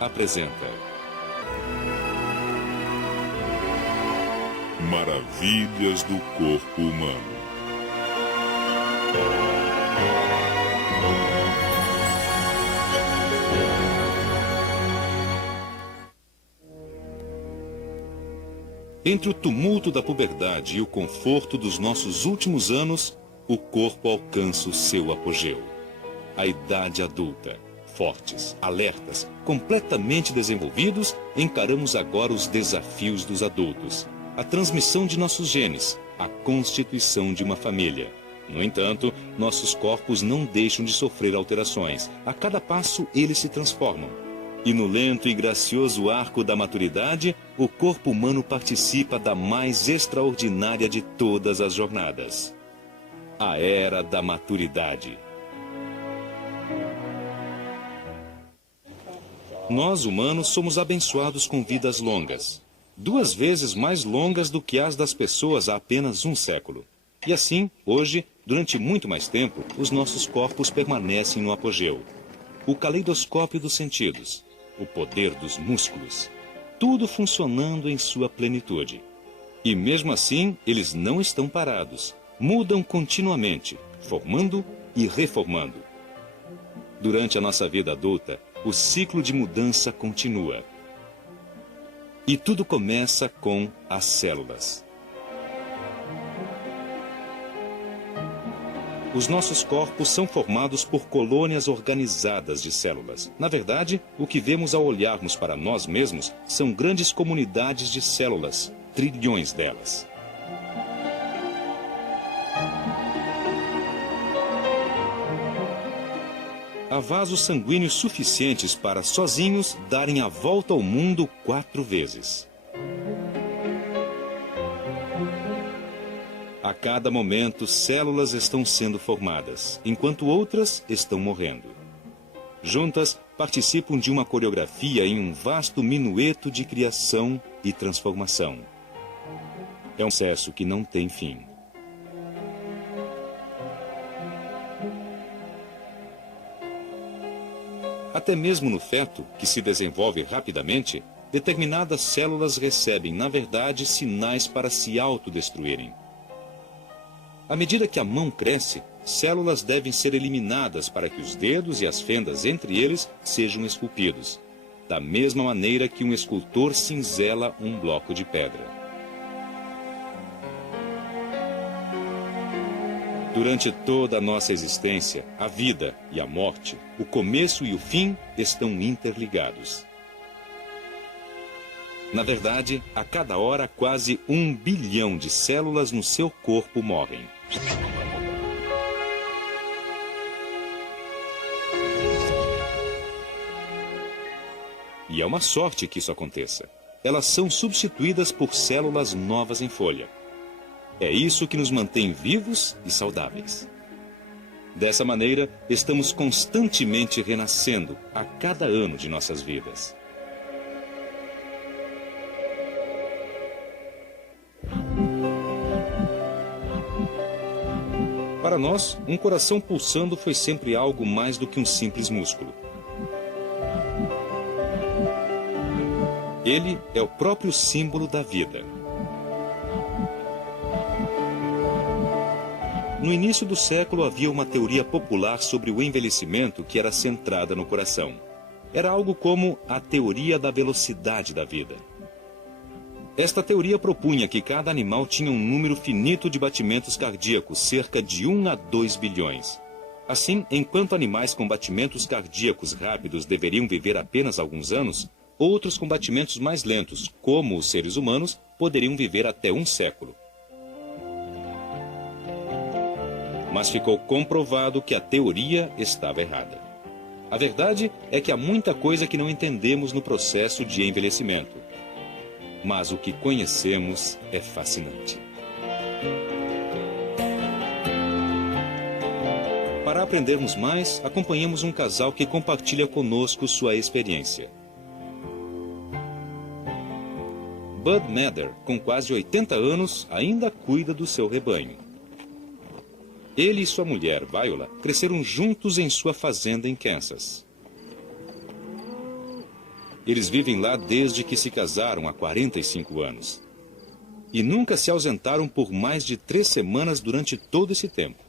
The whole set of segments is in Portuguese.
apresenta Maravilhas do corpo humano. Entre o tumulto da puberdade e o conforto dos nossos últimos anos, o corpo alcança o seu apogeu. A idade adulta. Fortes, alertas, completamente desenvolvidos, encaramos agora os desafios dos adultos. A transmissão de nossos genes, a constituição de uma família. No entanto, nossos corpos não deixam de sofrer alterações. A cada passo, eles se transformam. E no lento e gracioso arco da maturidade, o corpo humano participa da mais extraordinária de todas as jornadas. A Era da Maturidade. Nós, humanos, somos abençoados com vidas longas. 2 vezes mais longas do que as das pessoas há apenas 1 século. E assim, hoje, durante muito mais tempo, os nossos corpos permanecem no apogeu. O caleidoscópio dos sentidos, o poder dos músculos, tudo funcionando em sua plenitude. E mesmo assim, eles não estão parados. Mudam continuamente, formando e reformando. Durante a nossa vida adulta, o ciclo de mudança continua. E tudo começa com as células. Os nossos corpos são formados por colônias organizadas de células. Na verdade, o que vemos ao olharmos para nós mesmos são grandes comunidades de células, trilhões delas. Há vasos sanguíneos suficientes para, sozinhos, darem a volta ao mundo 4 vezes. A cada momento, células estão sendo formadas, enquanto outras estão morrendo. Juntas, participam de uma coreografia em um vasto minueto de criação e transformação. É um processo que não tem fim. Até mesmo no feto, que se desenvolve rapidamente, determinadas células recebem, na verdade, sinais para se autodestruírem. À medida que a mão cresce, células devem ser eliminadas para que os dedos e as fendas entre eles sejam esculpidos, da mesma maneira que um escultor cinzela um bloco de pedra. Durante toda a nossa existência, a vida e a morte, o começo e o fim estão interligados. Na verdade, a cada hora, quase 1 bilhão de células no seu corpo morrem. E é uma sorte que isso aconteça. Elas são substituídas por células novas em folha. É isso que nos mantém vivos e saudáveis. Dessa maneira, estamos constantemente renascendo a cada ano de nossas vidas. Para nós, um coração pulsando foi sempre algo mais do que um simples músculo. Ele é o próprio símbolo da vida. No início do século havia uma teoria popular sobre o envelhecimento que era centrada no coração. Era algo como a teoria da velocidade da vida. Esta teoria propunha que cada animal tinha um número finito de batimentos cardíacos, cerca de 1 a 2 bilhões. Assim, enquanto animais com batimentos cardíacos rápidos deveriam viver apenas alguns anos, outros com batimentos mais lentos, como os seres humanos, poderiam viver até 1 século. Mas ficou comprovado que a teoria estava errada. A verdade é que há muita coisa que não entendemos no processo de envelhecimento. Mas o que conhecemos é fascinante. Para aprendermos mais, acompanhamos um casal que compartilha conosco sua experiência. Bud Mather, com quase 80 anos, ainda cuida do seu rebanho. Ele e sua mulher, Viola, cresceram juntos em sua fazenda em Kansas. Eles vivem lá desde que se casaram há 45 anos. E nunca se ausentaram por mais de 3 semanas durante todo esse tempo.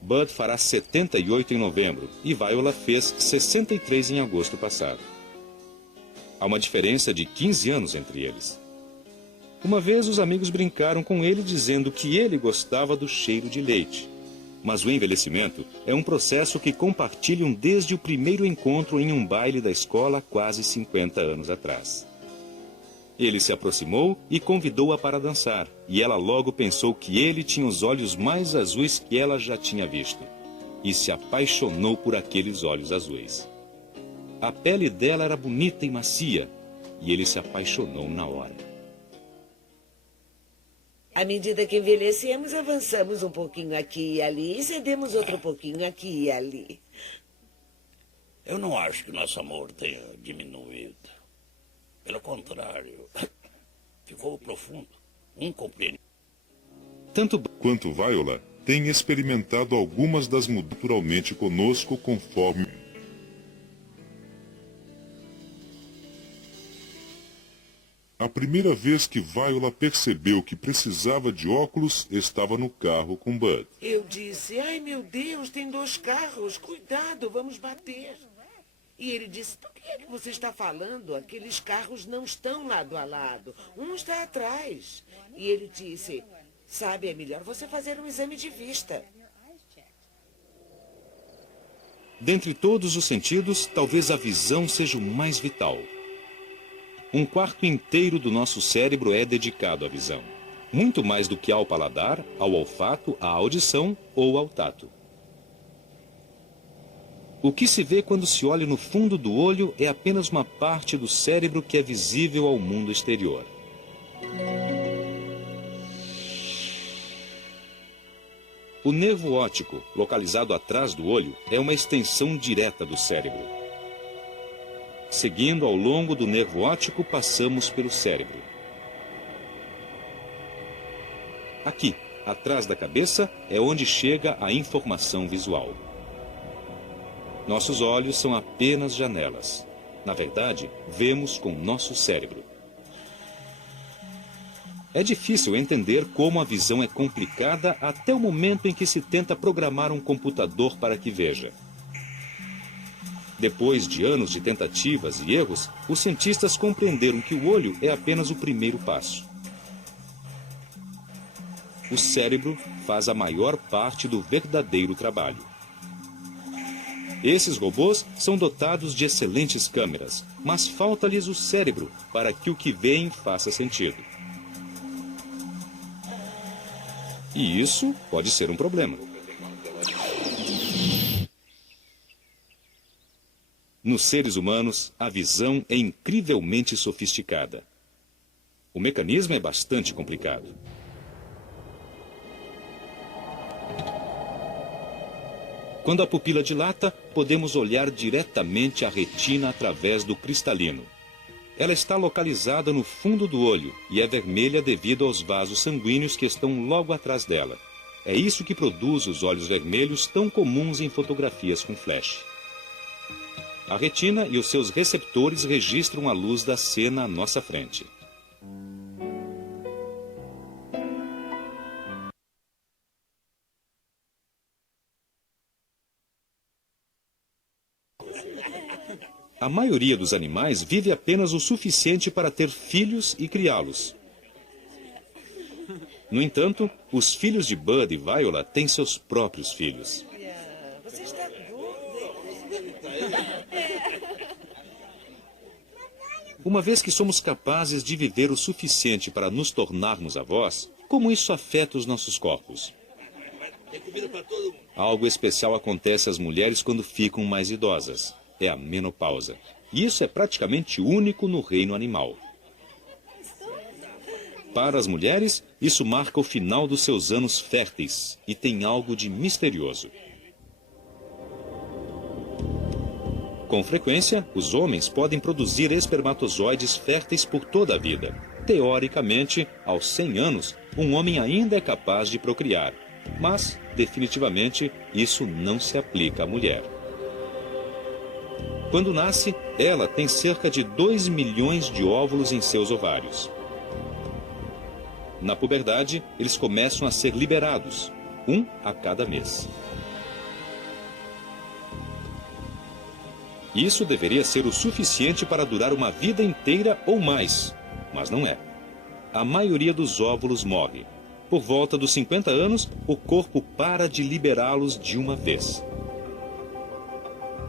Bud fará 78 em novembro e Viola fez 63 em agosto passado. Há uma diferença de 15 anos entre eles. Uma vez os amigos brincaram com ele dizendo que ele gostava do cheiro de leite. Mas o envelhecimento é um processo que compartilham desde o primeiro encontro em um baile da escola quase 50 anos atrás. Ele se aproximou e convidou-a para dançar, e ela logo pensou que ele tinha os olhos mais azuis que ela já tinha visto, e se apaixonou por aqueles olhos azuis. A pele dela era bonita e macia, e ele se apaixonou na hora. À medida que envelhecemos, avançamos um pouquinho aqui e ali e cedemos outro pouquinho aqui e ali. Eu não acho que nosso amor tenha diminuído. Pelo contrário, ficou profundo, incompreensível. Tanto Quanto Viola tem experimentado algumas das mudanças naturalmente conosco conforme... A primeira vez que Viola percebeu que precisava de óculos estava no carro com Bud. Eu disse, ai meu Deus, tem 2 carros, cuidado, vamos bater. E ele disse, do que é que você está falando? Aqueles carros não estão lado a lado, um está atrás. E ele disse, sabe, é melhor você fazer um exame de vista. Dentre todos os sentidos, talvez a visão seja o mais vital. Um quarto inteiro do nosso cérebro é dedicado à visão. Muito mais do que ao paladar, ao olfato, à audição ou ao tato. O que se vê quando se olha no fundo do olho é apenas uma parte do cérebro que é visível ao mundo exterior. O nervo óptico, localizado atrás do olho, é uma extensão direta do cérebro. Seguindo ao longo do nervo óptico, passamos pelo cérebro. Aqui, atrás da cabeça, é onde chega a informação visual. Nossos olhos são apenas janelas. Na verdade, vemos com nosso cérebro. É difícil entender como a visão é complicada até o momento em que se tenta programar um computador para que veja. Depois de anos de tentativas e erros, os cientistas compreenderam que o olho é apenas o primeiro passo. O cérebro faz a maior parte do verdadeiro trabalho. Esses robôs são dotados de excelentes câmeras, mas falta-lhes o cérebro para que o que veem faça sentido. E isso pode ser um problema. Nos seres humanos, a visão é incrivelmente sofisticada. O mecanismo é bastante complicado. Quando a pupila dilata, podemos olhar diretamente a retina através do cristalino. Ela está localizada no fundo do olho e é vermelha devido aos vasos sanguíneos que estão logo atrás dela. É isso que produz os olhos vermelhos tão comuns em fotografias com flash. A retina e os seus receptores registram a luz da cena à nossa frente. A maioria dos animais vive apenas o suficiente para ter filhos e criá-los. No entanto, os filhos de Bud e Viola têm seus próprios filhos. Você está gordo. Uma vez que somos capazes de viver o suficiente para nos tornarmos avós, como isso afeta os nossos corpos? Algo especial acontece às mulheres quando ficam mais idosas. É a menopausa. E isso é praticamente único no reino animal. Para as mulheres, isso marca o final dos seus anos férteis e tem algo de misterioso. Com frequência, os homens podem produzir espermatozoides férteis por toda a vida. Teoricamente, aos 100 anos, um homem ainda é capaz de procriar. Mas, definitivamente, isso não se aplica à mulher. Quando nasce, ela tem cerca de 2 milhões de óvulos em seus ovários. Na puberdade, eles começam a ser liberados, um a cada mês. Isso deveria ser o suficiente para durar uma vida inteira ou mais, mas não é. A maioria dos óvulos morre. Por volta dos 50 anos, o corpo para de liberá-los de uma vez.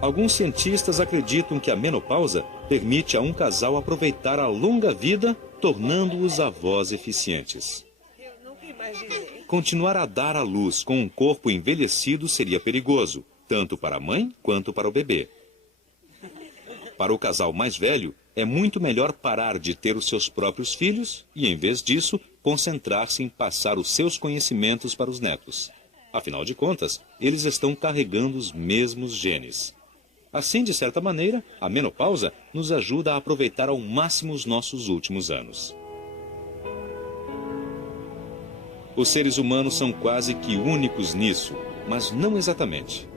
Alguns cientistas acreditam que a menopausa permite a um casal aproveitar a longa vida, tornando-os avós eficientes. Eu nunca imaginei. Continuar a dar à luz com um corpo envelhecido seria perigoso, tanto para a mãe quanto para o bebê. Para o casal mais velho, é muito melhor parar de ter os seus próprios filhos e, em vez disso, concentrar-se em passar os seus conhecimentos para os netos. Afinal de contas, eles estão carregando os mesmos genes. Assim, de certa maneira, a menopausa nos ajuda a aproveitar ao máximo os nossos últimos anos. Os seres humanos são quase que únicos nisso, mas não exatamente.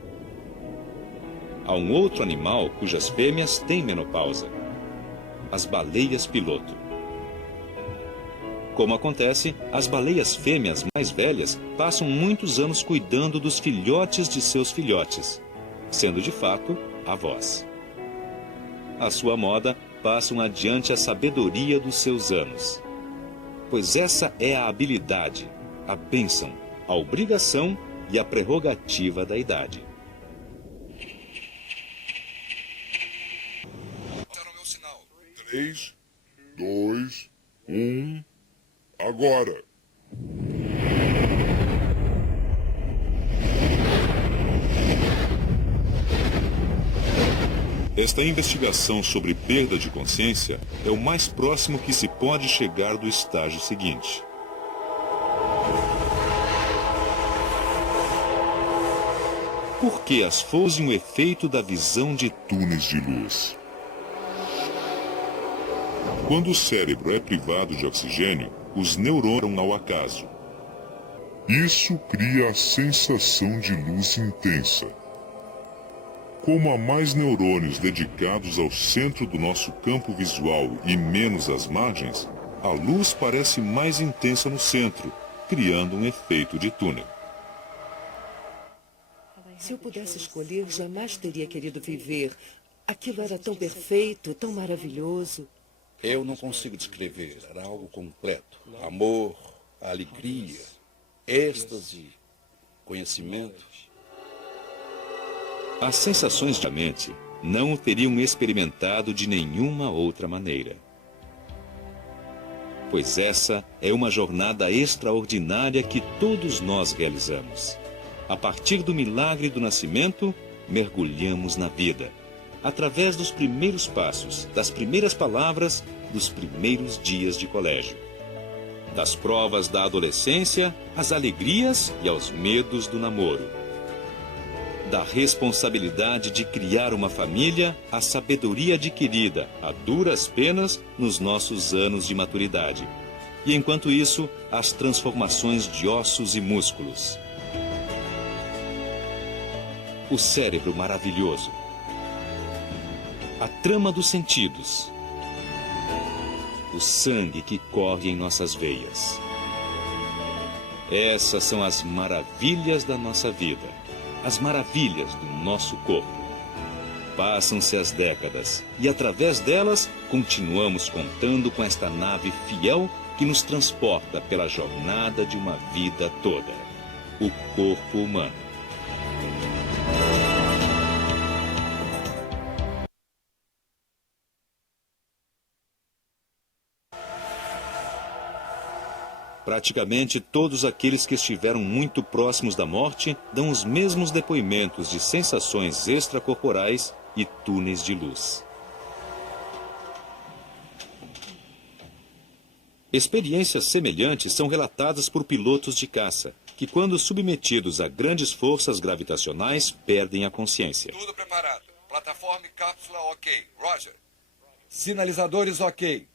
Há um outro animal cujas fêmeas têm menopausa: as baleias piloto. Como acontece, as baleias fêmeas mais velhas passam muitos anos cuidando dos filhotes de seus filhotes, sendo de fato avós. À sua moda, passam adiante a sabedoria dos seus anos. Pois essa é a habilidade, a bênção, a obrigação e a prerrogativa da idade. 3, 2, 1, agora! Esta investigação sobre perda de consciência é o mais próximo que se pode chegar do estágio seguinte. Por que as fazem o efeito da visão de túneis de luz? Quando o cérebro é privado de oxigênio, os neurônios ao acaso. Isso cria a sensação de luz intensa. Como há mais neurônios dedicados ao centro do nosso campo visual e menos às margens, a luz parece mais intensa no centro, criando um efeito de túnel. Se eu pudesse escolher, jamais teria querido viver. Aquilo era tão perfeito, tão maravilhoso. Eu não consigo descrever, era algo completo. Amor, alegria, êxtase, conhecimento. As sensações da mente não o teriam experimentado de nenhuma outra maneira. Pois essa é uma jornada extraordinária que todos nós realizamos. A partir do milagre do nascimento, mergulhamos na vida. Através dos primeiros passos, das primeiras palavras, dos primeiros dias de colégio. Das provas da adolescência, às alegrias e aos medos do namoro. Da responsabilidade de criar uma família, à sabedoria adquirida, a duras penas, nos nossos anos de maturidade. E enquanto isso, as transformações de ossos e músculos. O cérebro maravilhoso. A trama dos sentidos. O sangue que corre em nossas veias. Essas são as maravilhas da nossa vida, as maravilhas do nosso corpo. Passam-se as décadas e, através delas, continuamos contando com esta nave fiel que nos transporta pela jornada de uma vida toda, o corpo humano. Praticamente todos aqueles que estiveram muito próximos da morte dão os mesmos depoimentos de sensações extracorporais e túneis de luz. Experiências semelhantes são relatadas por pilotos de caça, que quando submetidos a grandes forças gravitacionais perdem a consciência. Tudo preparado. Plataforma e cápsula ok. Roger. Sinalizadores ok.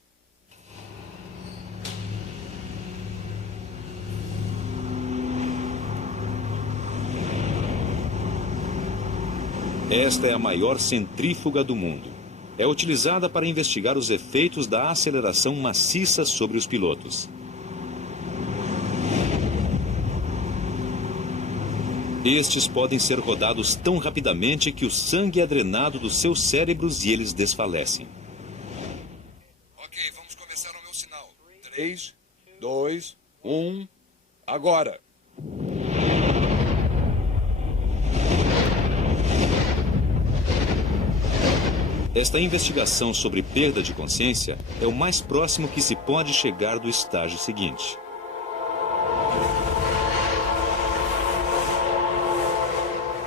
Esta é a maior centrífuga do mundo. É utilizada para investigar os efeitos da aceleração maciça sobre os pilotos. Estes podem ser rodados tão rapidamente que o sangue é drenado dos seus cérebros e eles desfalecem. Ok, vamos começar o meu sinal. 3, 2, 1, agora! Esta investigação sobre perda de consciência é o mais próximo que se pode chegar do estágio seguinte.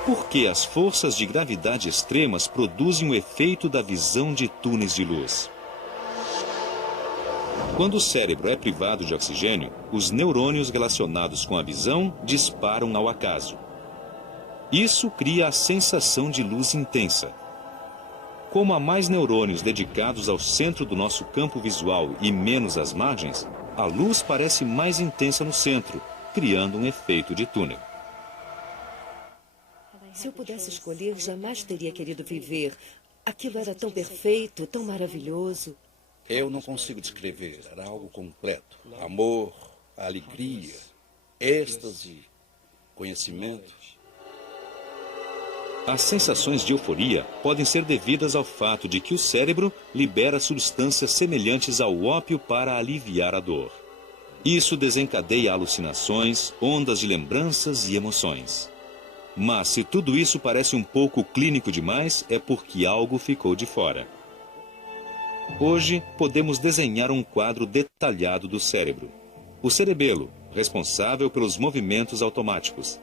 Por que as forças de gravidade extremas produzem o efeito da visão de túneis de luz? Quando o cérebro é privado de oxigênio, os neurônios relacionados com a visão disparam ao acaso. Isso cria a sensação de luz intensa. Como há mais neurônios dedicados ao centro do nosso campo visual e menos às margens, a luz parece mais intensa no centro, criando um efeito de túnel. Se eu pudesse escolher, jamais teria querido viver. Aquilo era tão perfeito, tão maravilhoso. Eu não consigo descrever, era algo completo. Amor, alegria, êxtase, conhecimento. As sensações de euforia podem ser devidas ao fato de que o cérebro libera substâncias semelhantes ao ópio para aliviar a dor. Isso desencadeia alucinações, ondas de lembranças e emoções. Mas se tudo isso parece um pouco clínico demais, é porque algo ficou de fora. Hoje, podemos desenhar um quadro detalhado do cérebro. O cerebelo, responsável pelos movimentos automáticos.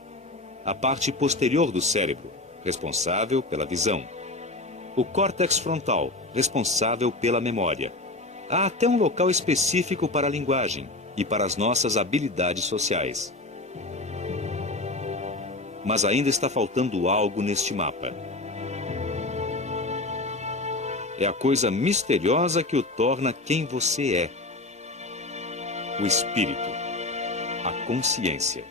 A parte posterior do cérebro, responsável pela visão. O córtex frontal, responsável pela memória. Há até um local específico para a linguagem e para as nossas habilidades sociais. Mas ainda está faltando algo neste mapa. É a coisa misteriosa que o torna quem você é. O espírito, a consciência.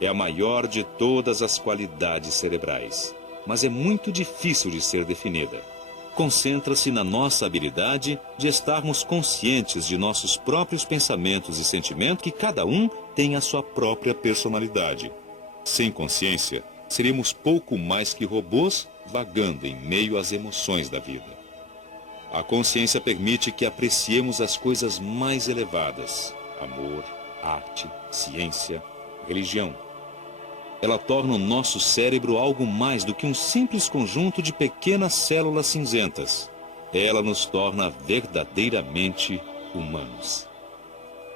É a maior de todas as qualidades cerebrais, mas é muito difícil de ser definida. Concentra-se na nossa habilidade de estarmos conscientes de nossos próprios pensamentos e sentimentos, que cada um tem a sua própria personalidade. Sem consciência, seríamos pouco mais que robôs vagando em meio às emoções da vida. A consciência permite que apreciemos as coisas mais elevadas: amor, arte, ciência, religião. Ela torna o nosso cérebro algo mais do que um simples conjunto de pequenas células cinzentas. Ela nos torna verdadeiramente humanos.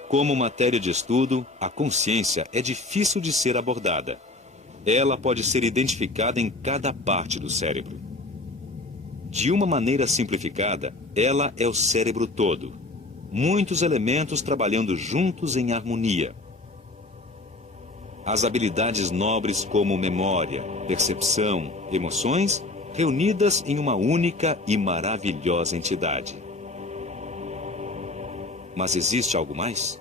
Como matéria de estudo, a consciência é difícil de ser abordada. Ela pode ser identificada em cada parte do cérebro. De uma maneira simplificada, ela é o cérebro todo. Muitos elementos trabalhando juntos em harmonia. As habilidades nobres como memória, percepção, emoções, reunidas em uma única e maravilhosa entidade. Mas existe algo mais?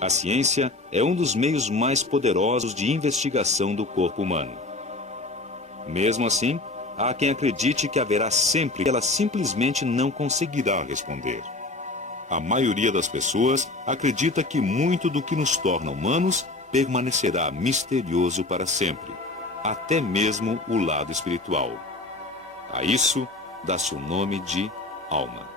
A ciência é um dos meios mais poderosos de investigação do corpo humano. Mesmo assim, há quem acredite que haverá sempre que ela simplesmente não conseguirá responder. A maioria das pessoas acredita que muito do que nos torna humanos permanecerá misterioso para sempre, até mesmo o lado espiritual. A isso dá-se o nome de alma.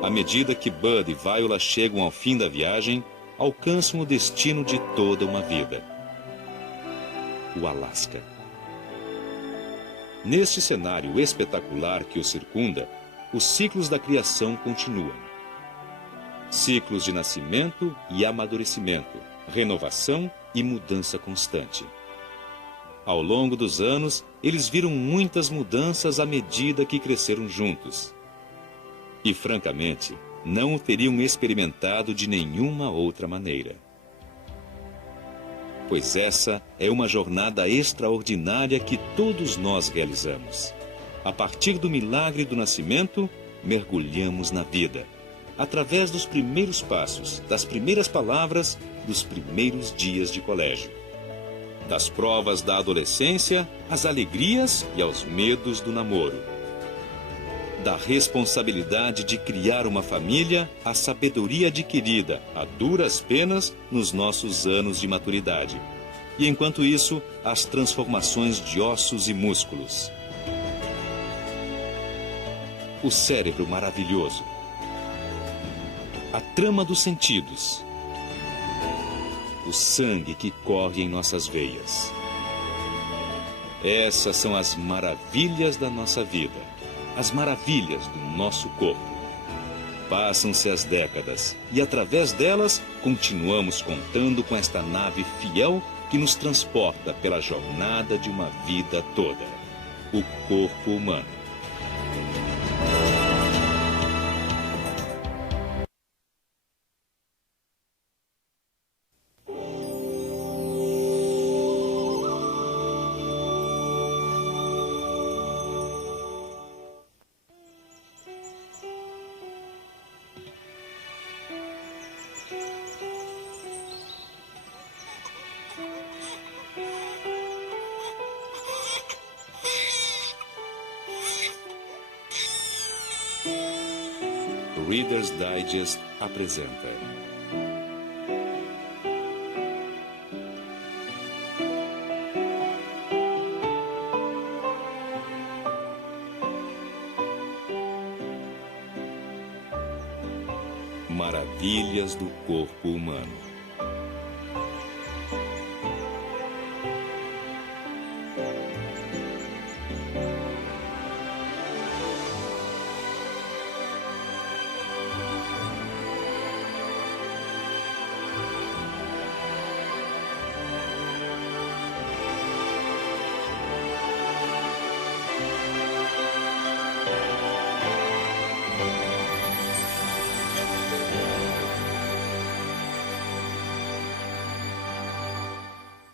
À medida que Bud e Viola chegam ao fim da viagem, alcançam o destino de toda uma vida: o Alasca. Neste cenário espetacular que o circunda, os ciclos da criação continuam. Ciclos de nascimento e amadurecimento, renovação e mudança constante. Ao longo dos anos, eles viram muitas mudanças à medida que cresceram juntos. E, francamente, não o teriam experimentado de nenhuma outra maneira. pois essa é uma jornada extraordinária que todos nós realizamos. A partir do milagre do nascimento, mergulhamos na vida, através dos primeiros passos, das primeiras palavras, dos primeiros dias de colégio. Das provas da adolescência, às alegrias e aos medos do namoro. Da responsabilidade de criar uma família, à sabedoria adquirida a duras penas nos nossos anos de maturidade. E enquanto isso, as transformações de ossos e músculos. O cérebro maravilhoso. A trama dos sentidos. O sangue que corre em nossas veias. Essas são as maravilhas da nossa vida, as maravilhas do nosso corpo. Passam-se as décadas e, através delas, continuamos contando com esta nave fiel que nos transporta pela jornada de uma vida toda, o corpo humano. Reader's Digest apresenta Maravilhas do Corpo Humano.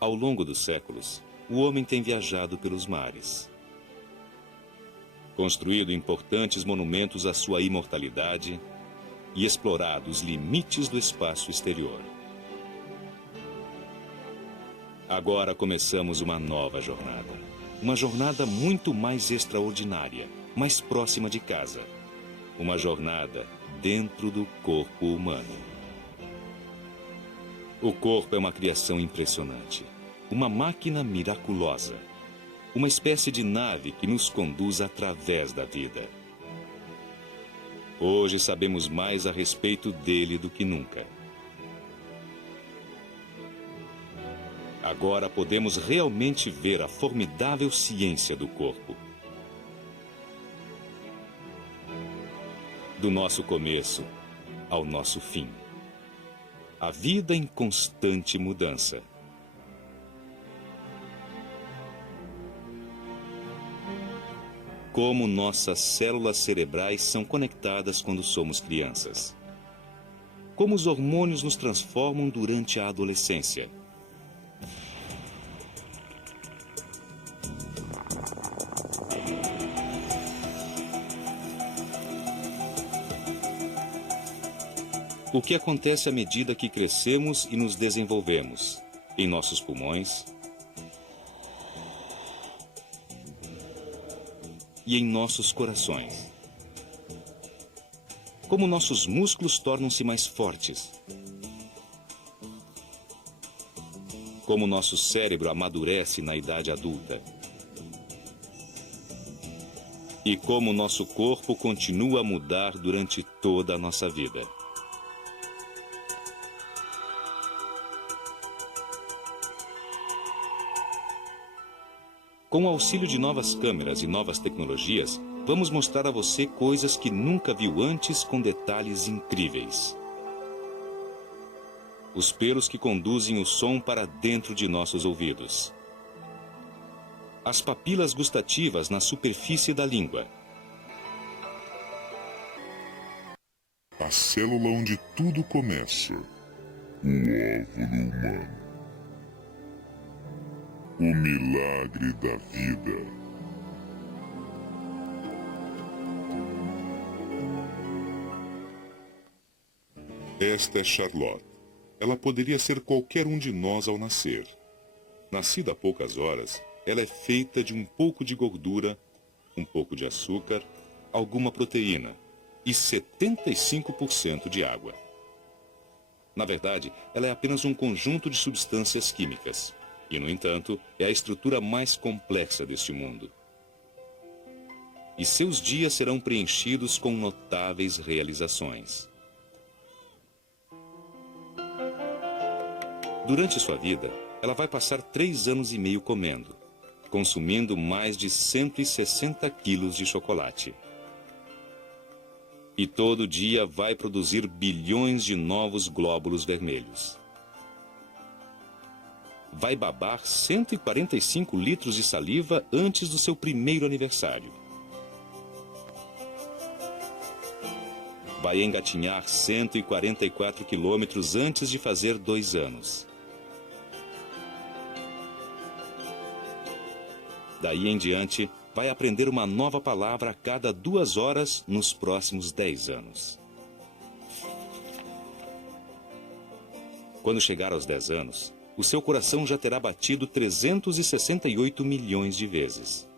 Ao longo dos séculos, o homem tem viajado pelos mares, construído importantes monumentos à sua imortalidade e explorado os limites do espaço exterior. Agora começamos uma nova jornada muito mais extraordinária, mais próxima de casa, uma jornada dentro do corpo humano. O corpo é uma criação impressionante, uma máquina miraculosa, uma espécie de nave que nos conduz através da vida. Hoje sabemos mais a respeito dele do que nunca. Agora podemos realmente ver a formidável ciência do corpo. Do nosso começo ao nosso fim. A vida em constante mudança. Como nossas células cerebrais são conectadas quando somos crianças. Como os hormônios nos transformam durante a adolescência. O que acontece à medida que crescemos e nos desenvolvemos em nossos pulmões e em nossos corações. Como nossos músculos tornam-se mais fortes. Como nosso cérebro amadurece na idade adulta. E como nosso corpo continua a mudar durante toda a nossa vida. Com o auxílio de novas câmeras e novas tecnologias, vamos mostrar a você coisas que nunca viu antes com detalhes incríveis. Os pelos que conduzem o som para dentro de nossos ouvidos. As papilas gustativas na superfície da língua. A célula onde tudo começa. O óvulo humano. O milagre da vida. Esta é Charlotte. Ela poderia ser qualquer um de nós ao nascer. Nascida há poucas horas, ela é feita de um pouco de gordura, um pouco de açúcar, alguma proteína e 75% de água. Na verdade, ela é apenas um conjunto de substâncias químicas. E, no entanto, é a estrutura mais complexa deste mundo. E seus dias serão preenchidos com notáveis realizações. Durante sua vida, ela vai passar 3 anos e meio comendo, consumindo mais de 160 quilos de chocolate. E todo dia vai produzir bilhões de novos glóbulos vermelhos. Vai babar 145 litros de saliva antes do seu primeiro aniversário. Vai engatinhar 144 quilômetros antes de fazer 2 anos. Daí em diante, vai aprender uma nova palavra a cada 2 horas nos próximos 10 anos. Quando chegar aos 10 anos, o seu coração já terá batido 368 milhões de vezes.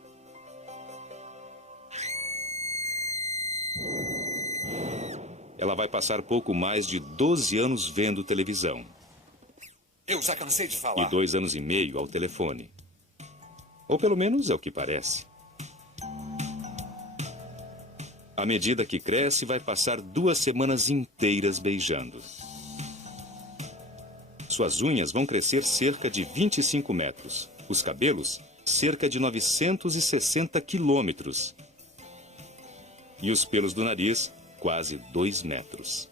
Ela vai passar pouco mais de 12 anos vendo televisão. Eu já cansei de falar. E 2 anos e meio ao telefone. Ou pelo menos é o que parece. À medida que cresce, vai passar 2 semanas inteiras beijando. Suas unhas vão crescer cerca de 25 metros. Os cabelos, cerca de 960 quilômetros. E os pelos do nariz, quase 2 metros.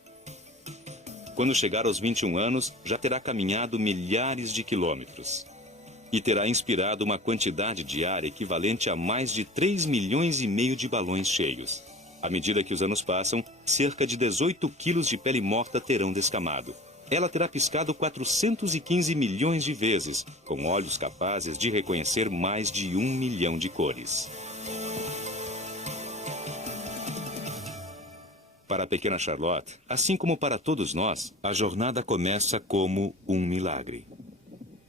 Quando chegar aos 21 anos, já terá caminhado milhares de quilômetros. E terá inspirado uma quantidade de ar equivalente a mais de 3 milhões e meio de balões cheios. À medida que os anos passam, cerca de 18 quilos de pele morta terão descamado. Ela terá piscado 415 milhões de vezes, com olhos capazes de reconhecer mais de 1 milhão de cores. Para a pequena Charlotte, assim como para todos nós, a jornada começa como um milagre.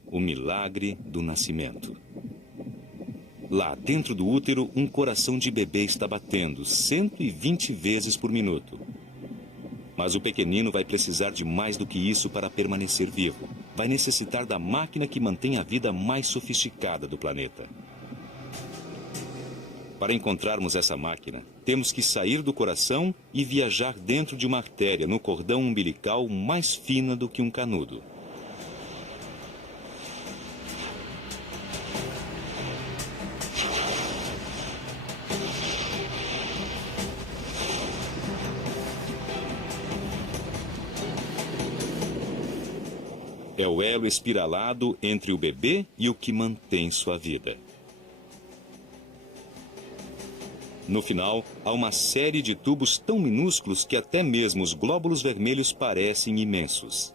O milagre do nascimento. Lá dentro do útero, um coração de bebê está batendo 120 vezes por minuto. Mas o pequenino vai precisar de mais do que isso para permanecer vivo. Vai necessitar da máquina que mantém a vida mais sofisticada do planeta. Para encontrarmos essa máquina, temos que sair do coração e viajar dentro de uma artéria no cordão umbilical mais fina do que um canudo. É o elo espiralado entre o bebê e o que mantém sua vida. No final, há uma série de tubos tão minúsculos que até mesmo os glóbulos vermelhos parecem imensos.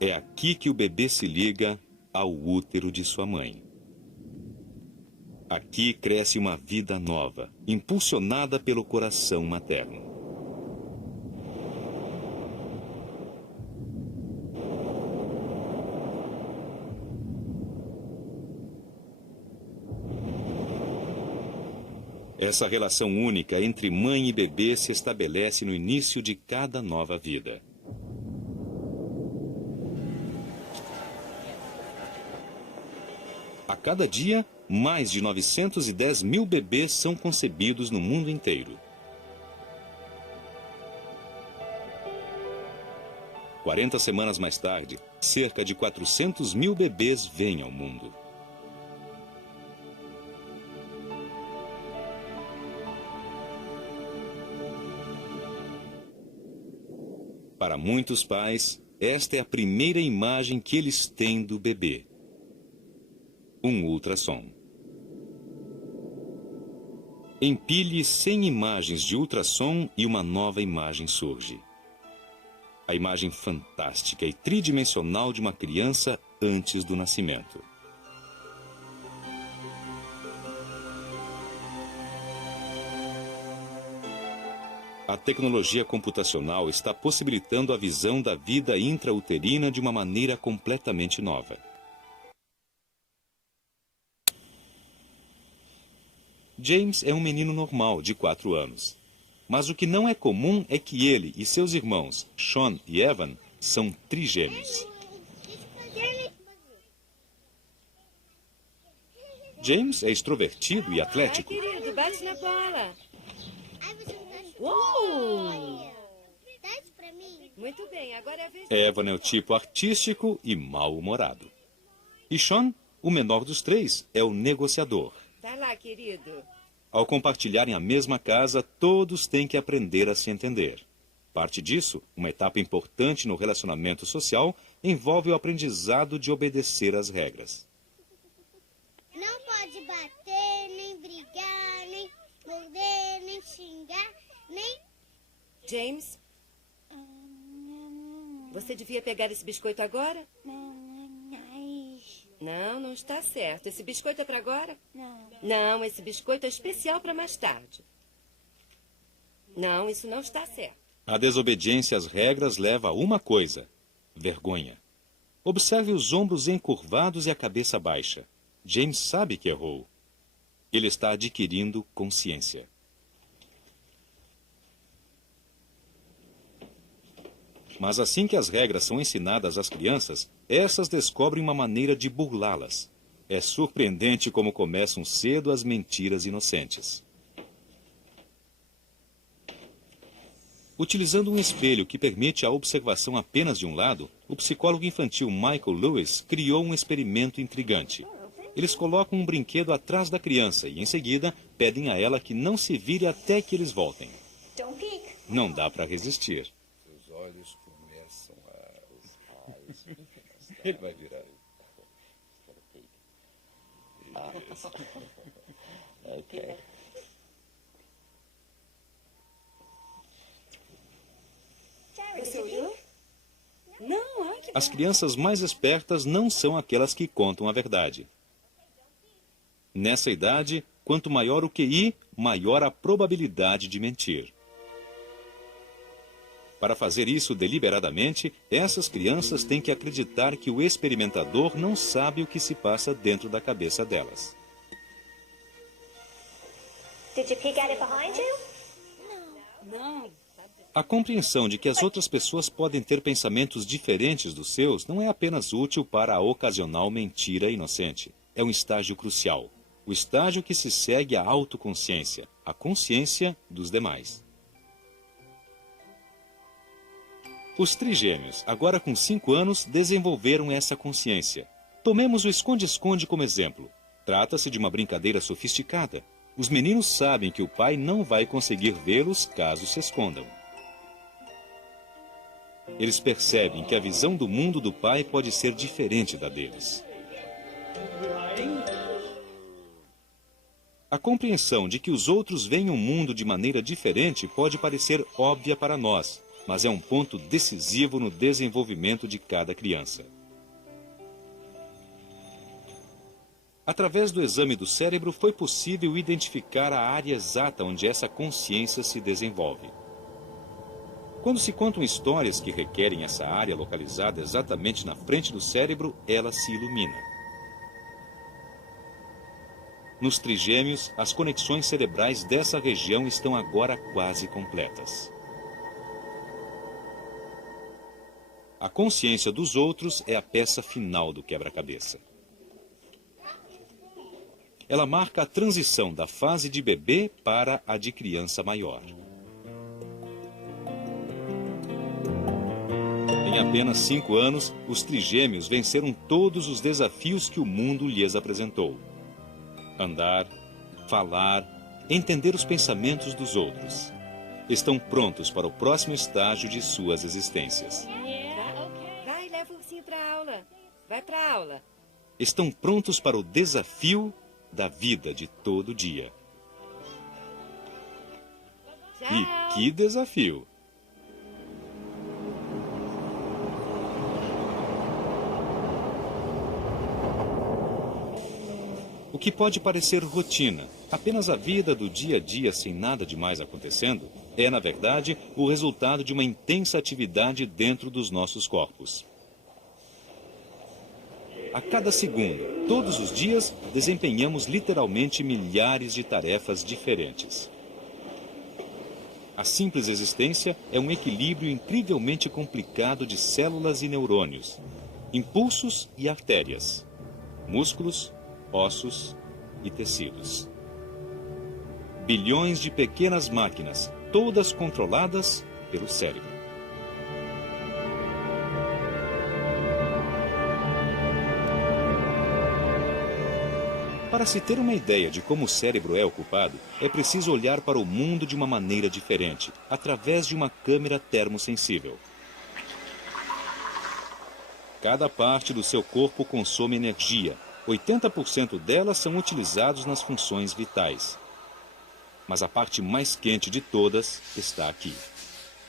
É aqui que o bebê se liga ao útero de sua mãe. Aqui cresce uma vida nova, impulsionada pelo coração materno. Essa relação única entre mãe e bebê se estabelece no início de cada nova vida. A cada dia, mais de 910 mil bebês são concebidos no mundo inteiro. 40 semanas mais tarde, cerca de 400 mil bebês vêm ao mundo. Para muitos pais, esta é a primeira imagem que eles têm do bebê. Um ultrassom. Empilhe 100 imagens de ultrassom e uma nova imagem surge. A imagem fantástica e tridimensional de uma criança antes do nascimento. A tecnologia computacional está possibilitando a visão da vida intrauterina de uma maneira completamente nova. James é um menino normal de 4 anos. Mas o que não é comum é que ele e seus irmãos, Sean e Evan, são trigêmeos. James é extrovertido e atlético. Vai, querido, bate na bola. Uou! Muito bem, agora é a vez... Evan é o tipo artístico e mal-humorado. E Sean, o menor dos 3, é o negociador. Vai lá, querido. Ao compartilharem a mesma casa, todos têm que aprender a se entender. Parte disso, uma etapa importante no relacionamento social, envolve o aprendizado de obedecer às regras. Não pode bater, nem brigar, nem morder, nem xingar, nem... James, você devia pegar esse biscoito agora? Não, não está certo. Esse biscoito é para agora? Não, esse biscoito é especial para mais tarde. Não, isso não está certo. A desobediência às regras leva a uma coisa: vergonha. Observe os ombros encurvados e a cabeça baixa. James sabe que errou. Ele está adquirindo consciência. Mas assim que as regras são ensinadas às crianças, essas descobrem uma maneira de burlá-las. É surpreendente como começam cedo as mentiras inocentes. Utilizando um espelho que permite a observação apenas de um lado, o psicólogo infantil Michael Lewis criou um experimento intrigante. Eles colocam um brinquedo atrás da criança e, em seguida, pedem a ela que não se vire até que eles voltem. Não dá para resistir. Seus olhos começam a... Ele vai virar. Okay. Você olhou? Não, ai que... As crianças mais espertas não são aquelas que contam a verdade. Nessa idade, quanto maior o QI, maior a probabilidade de mentir. Para fazer isso deliberadamente, essas crianças têm que acreditar que o experimentador não sabe o que se passa dentro da cabeça delas. Did you peek at it behind you? Não. A compreensão de que as outras pessoas podem ter pensamentos diferentes dos seus não é apenas útil para a ocasional mentira inocente. É um estágio crucial. O estágio que se segue à autoconsciência, a consciência dos demais. Os trigêmeos, agora com 5 anos, desenvolveram essa consciência. Tomemos o esconde-esconde como exemplo. Trata-se de uma brincadeira sofisticada. Os meninos sabem que o pai não vai conseguir vê-los caso se escondam. Eles percebem que a visão do mundo do pai pode ser diferente da deles. A compreensão de que os outros veem o mundo de maneira diferente pode parecer óbvia para nós, mas é um ponto decisivo no desenvolvimento de cada criança. Através do exame do cérebro, foi possível identificar a área exata onde essa consciência se desenvolve. Quando se contam histórias que requerem essa área localizada exatamente na frente do cérebro, ela se ilumina. Nos trigêmeos, as conexões cerebrais dessa região estão agora quase completas. A consciência dos outros é a peça final do quebra-cabeça. Ela marca a transição da fase de bebê para a de criança maior. Em apenas 5 anos, os trigêmeos venceram todos os desafios que o mundo lhes apresentou. Andar, falar, entender os pensamentos dos outros. Estão prontos para o próximo estágio de suas existências. Vai, leva o ursinho para aula. Vai para aula. Estão prontos para o desafio da vida de todo dia. Tchau. E que desafio! O que pode parecer rotina, apenas a vida do dia a dia sem nada demais acontecendo, é, na verdade, o resultado de uma intensa atividade dentro dos nossos corpos. A cada segundo, todos os dias, desempenhamos literalmente milhares de tarefas diferentes. A simples existência é um equilíbrio incrivelmente complicado de células e neurônios, impulsos e artérias, músculos, ossos e tecidos. Bilhões de pequenas máquinas, todas controladas pelo cérebro. Para se ter uma ideia de como o cérebro é ocupado, é preciso olhar para o mundo de uma maneira diferente, através de uma câmera termosensível. Cada parte do seu corpo consome energia. 80% delas são utilizados nas funções vitais. Mas a parte mais quente de todas está aqui.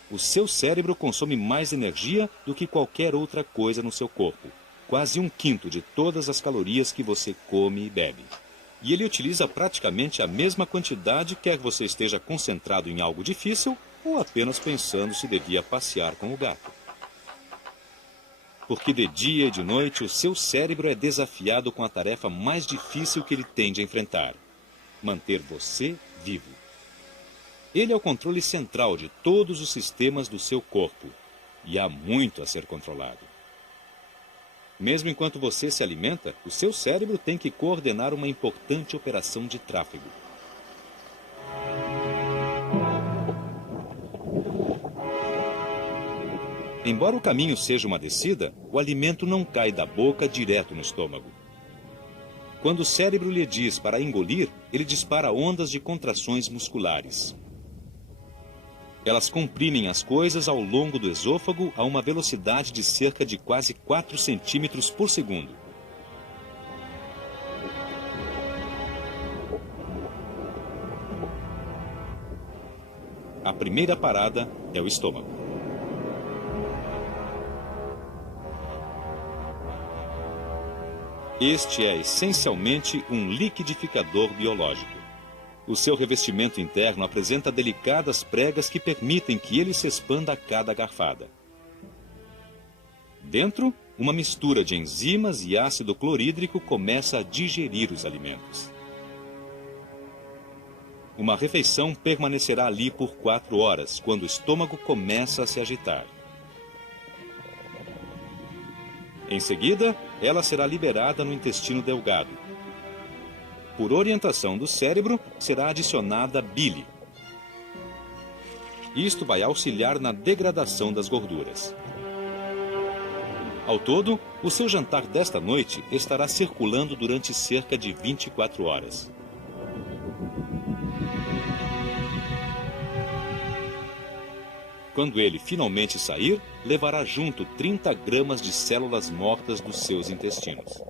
O seu cérebro consome mais energia do que qualquer outra coisa no seu corpo. Quase 1/5 de todas as calorias que você come e bebe. E ele utiliza praticamente a mesma quantidade, quer você esteja concentrado em algo difícil ou apenas pensando se devia passear com o gato. Porque de dia e de noite o seu cérebro é desafiado com a tarefa mais difícil que ele tem de enfrentar: manter você vivo. Ele é o controle central de todos os sistemas do seu corpo, e há muito a ser controlado. Mesmo enquanto você se alimenta, o seu cérebro tem que coordenar uma importante operação de tráfego. Embora o caminho seja uma descida, o alimento não cai da boca direto no estômago. Quando o cérebro lhe diz para engolir, ele dispara ondas de contrações musculares. Elas comprimem as coisas ao longo do esôfago a uma velocidade de cerca de quase 4 centímetros por segundo. A primeira parada é o estômago. Este é essencialmente um liquidificador biológico. O seu revestimento interno apresenta delicadas pregas que permitem que ele se expanda a cada garfada. Dentro, uma mistura de enzimas e ácido clorídrico começa a digerir os alimentos. Uma refeição permanecerá ali por 4 horas, quando o estômago começa a se agitar. Em seguida, ela será liberada no intestino delgado. Por orientação do cérebro, será adicionada bile. Isto vai auxiliar na degradação das gorduras. Ao todo, o seu jantar desta noite estará circulando durante cerca de 24 horas. Quando ele finalmente sair, levará junto 30 gramas de células mortas dos seus intestinos.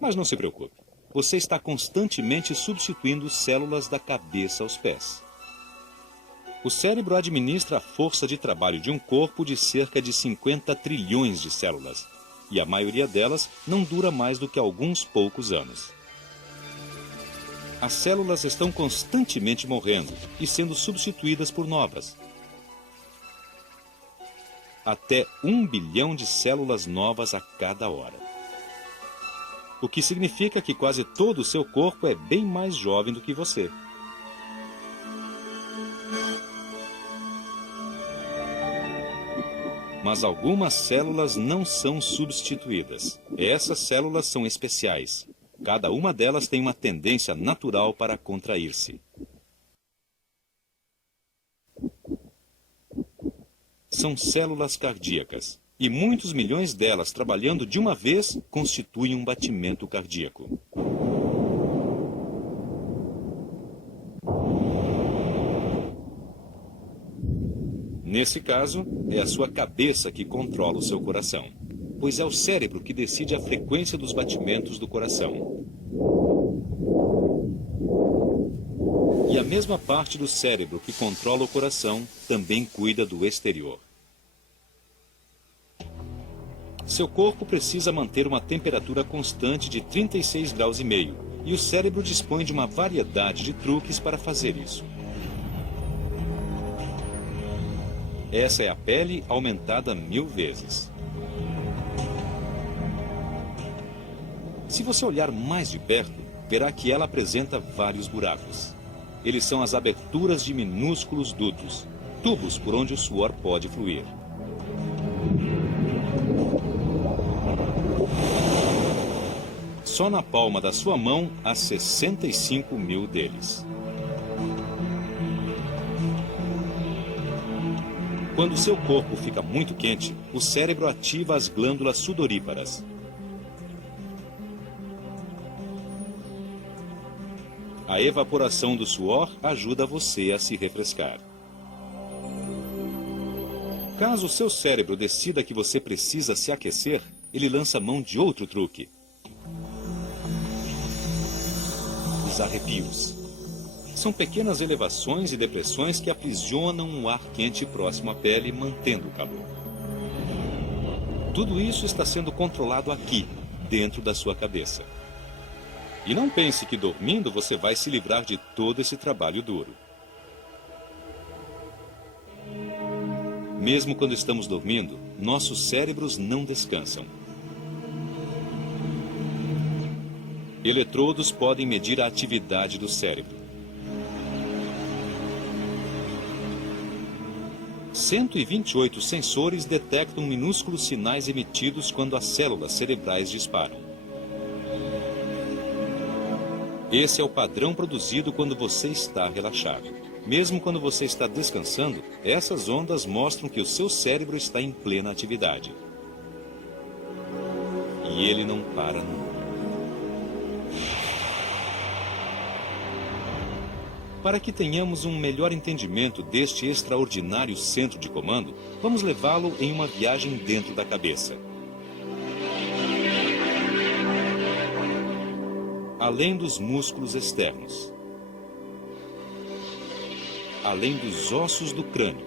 Mas não se preocupe. Você está constantemente substituindo células da cabeça aos pés. O cérebro administra a força de trabalho de um corpo de cerca de 50 trilhões de células, e a maioria delas não dura mais do que alguns poucos anos. As células estão constantemente morrendo e sendo substituídas por novas. Até 1 bilhão de células novas a cada hora. O que significa que quase todo o seu corpo é bem mais jovem do que você. Mas algumas células não são substituídas. Essas células são especiais. Cada uma delas tem uma tendência natural para contrair-se. São células cardíacas. E muitos milhões delas trabalhando de uma vez constituem um batimento cardíaco. Nesse caso, é a sua cabeça que controla o seu coração, pois é o cérebro que decide a frequência dos batimentos do coração. E a mesma parte do cérebro que controla o coração também cuida do exterior. Seu corpo precisa manter uma temperatura constante de 36,5 graus, e o cérebro dispõe de uma variedade de truques para fazer isso. Essa é a pele aumentada 1000 vezes. Se você olhar mais de perto, verá que ela apresenta vários buracos. Eles são as aberturas de minúsculos dutos, tubos por onde o suor pode fluir. Só na palma da sua mão há 65.000 deles. Quando seu corpo fica muito quente, o cérebro ativa as glândulas sudoríparas. A evaporação do suor ajuda você a se refrescar. Caso o seu cérebro decida que você precisa se aquecer, ele lança mão de outro truque: os arrepios. São pequenas elevações e depressões que aprisionam o ar quente próximo à pele, mantendo o calor. Tudo isso está sendo controlado aqui, dentro da sua cabeça. E não pense que dormindo você vai se livrar de todo esse trabalho duro. Mesmo quando estamos dormindo, nossos cérebros não descansam. Eletrodos podem medir a atividade do cérebro. 128 sensores detectam minúsculos sinais emitidos quando as células cerebrais disparam. Esse é o padrão produzido quando você está relaxado. Mesmo quando você está descansando, essas ondas mostram que o seu cérebro está em plena atividade. E ele não para nunca. Para que tenhamos um melhor entendimento deste extraordinário centro de comando, vamos levá-lo em uma viagem dentro da cabeça. Além dos músculos externos, além dos ossos do crânio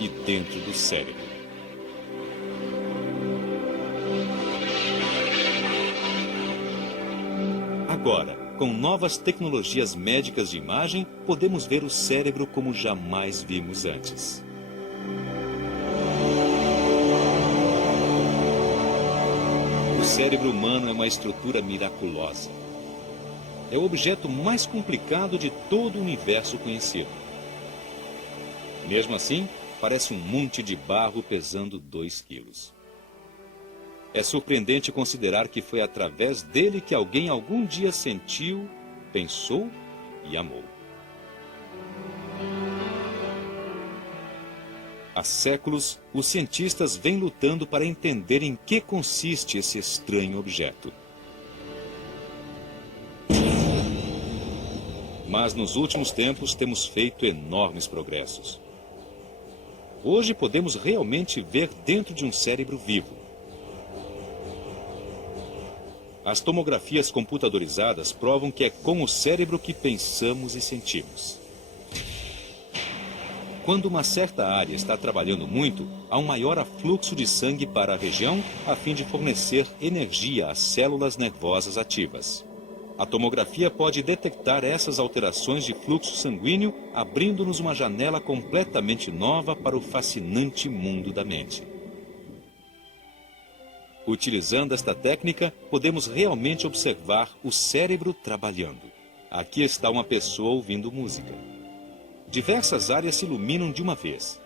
e dentro do cérebro. Agora, com novas tecnologias médicas de imagem, podemos ver o cérebro como jamais vimos antes. O cérebro humano é uma estrutura miraculosa. É o objeto mais complicado de todo o universo conhecido. Mesmo assim, parece um monte de barro pesando 2 quilos. É surpreendente considerar que foi através dele que alguém algum dia sentiu, pensou e amou. Há séculos, os cientistas vêm lutando para entender em que consiste esse estranho objeto. Mas nos últimos tempos temos feito enormes progressos. Hoje podemos realmente ver dentro de um cérebro vivo. As tomografias computadorizadas provam que é com o cérebro que pensamos e sentimos. Quando uma certa área está trabalhando muito, há um maior afluxo de sangue para a região a fim de fornecer energia às células nervosas ativas. A tomografia pode detectar essas alterações de fluxo sanguíneo, abrindo-nos uma janela completamente nova para o fascinante mundo da mente. Utilizando esta técnica, podemos realmente observar o cérebro trabalhando. Aqui está uma pessoa ouvindo música. Diversas áreas se iluminam de uma vez.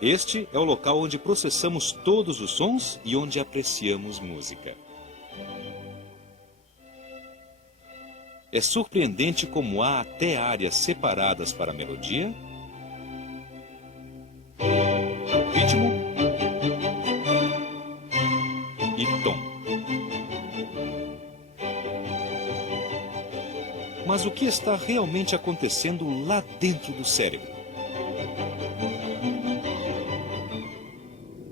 Este é o local onde processamos todos os sons e onde apreciamos música. É surpreendente como há até áreas separadas para a melodia, ritmo e tom. Mas o que está realmente acontecendo lá dentro do cérebro?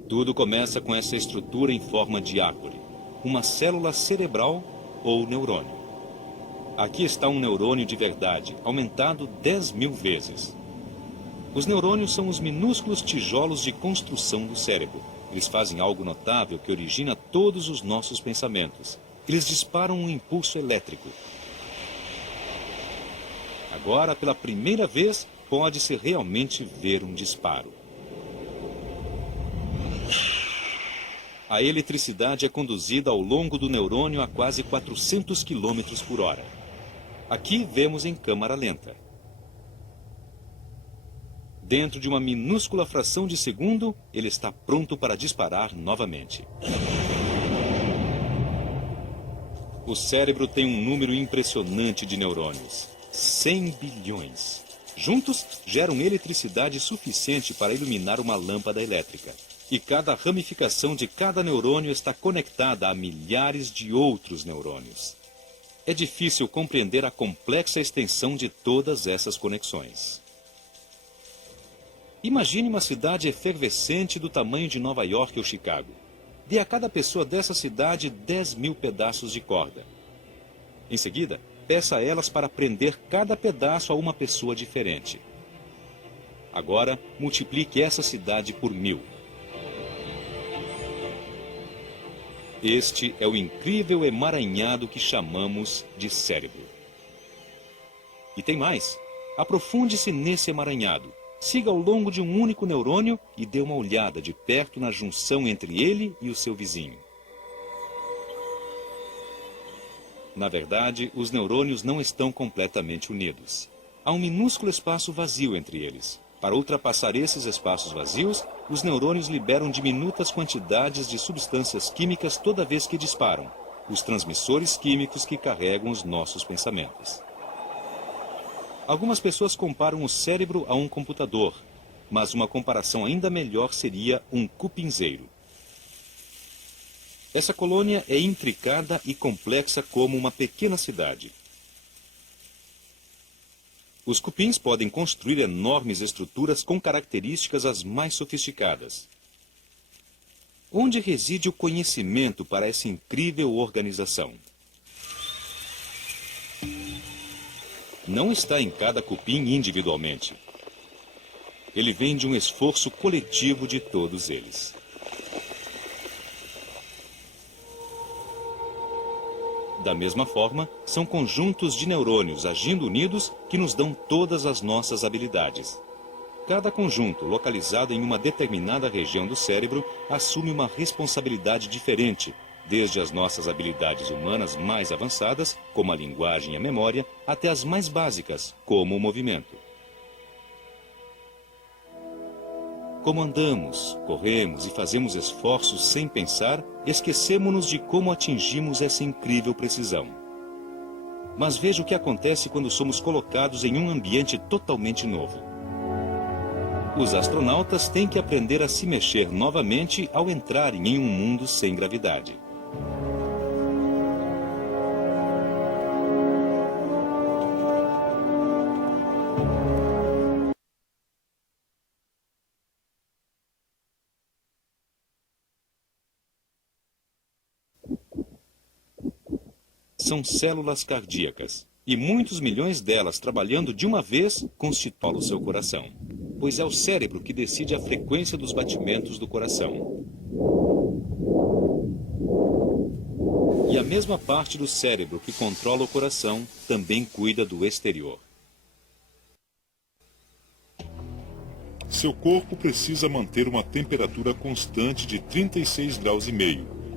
Tudo começa com essa estrutura em forma de árvore, uma célula cerebral ou neurônio. Aqui está um neurônio de verdade, aumentado 10.000 vezes. Os neurônios são os minúsculos tijolos de construção do cérebro. Eles fazem algo notável que origina todos os nossos pensamentos. Eles disparam um impulso elétrico. Agora, pela primeira vez, pode-se realmente ver um disparo. A eletricidade é conduzida ao longo do neurônio a quase 400 km por hora. Aqui vemos em câmara lenta. Dentro de uma minúscula fração de segundo, ele está pronto para disparar novamente. O cérebro tem um número impressionante de neurônios. 100 bilhões. Juntos, geram eletricidade suficiente para iluminar uma lâmpada elétrica. E cada ramificação de cada neurônio está conectada a milhares de outros neurônios. É difícil compreender a complexa extensão de todas essas conexões. Imagine uma cidade efervescente do tamanho de Nova York ou Chicago. Dê a cada pessoa dessa cidade 10.000 pedaços de corda. Em seguida, peça a elas para prender cada pedaço a uma pessoa diferente. Agora, multiplique essa cidade por 1000. Este é o incrível emaranhado que chamamos de cérebro. E tem mais. Aprofunde-se nesse emaranhado. Siga ao longo de um único neurônio e dê uma olhada de perto na junção entre ele e o seu vizinho. Na verdade, os neurônios não estão completamente unidos. Há um minúsculo espaço vazio entre eles. Para ultrapassar esses espaços vazios, os neurônios liberam diminutas quantidades de substâncias químicas toda vez que disparam, os transmissores químicos que carregam os nossos pensamentos. Algumas pessoas comparam o cérebro a um computador, mas uma comparação ainda melhor seria um cupinzeiro. Essa colônia é intricada e complexa como uma pequena cidade. Os cupins podem construir enormes estruturas com características as mais sofisticadas. Onde reside o conhecimento para essa incrível organização? Não está em cada cupim individualmente. Ele vem de um esforço coletivo de todos eles. Da mesma forma, são conjuntos de neurônios agindo unidos que nos dão todas as nossas habilidades. Cada conjunto, localizado em uma determinada região do cérebro, assume uma responsabilidade diferente, desde as nossas habilidades humanas mais avançadas, como a linguagem e a memória, até as mais básicas, como o movimento. Como andamos, corremos e fazemos esforços sem pensar, esquecemos-nos de como atingimos essa incrível precisão. Mas veja o que acontece quando somos colocados em um ambiente totalmente novo. Os astronautas têm que aprender a se mexer novamente ao entrarem em um mundo sem gravidade. São células cardíacas, e muitos milhões delas trabalhando de uma vez constituem o seu coração, pois é o cérebro que decide a frequência dos batimentos do coração. E a mesma parte do cérebro que controla o coração também cuida do exterior. Seu corpo precisa manter uma temperatura constante de 36,5 graus,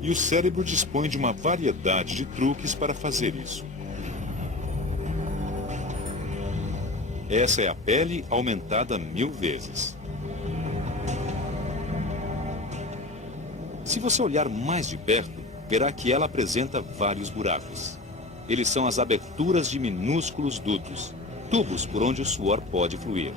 e o cérebro dispõe de uma variedade de truques para fazer isso. Essa é a pele aumentada 1000 vezes. Se você olhar mais de perto, verá que ela apresenta vários buracos. Eles são as aberturas de minúsculos dutos, tubos por onde o suor pode fluir.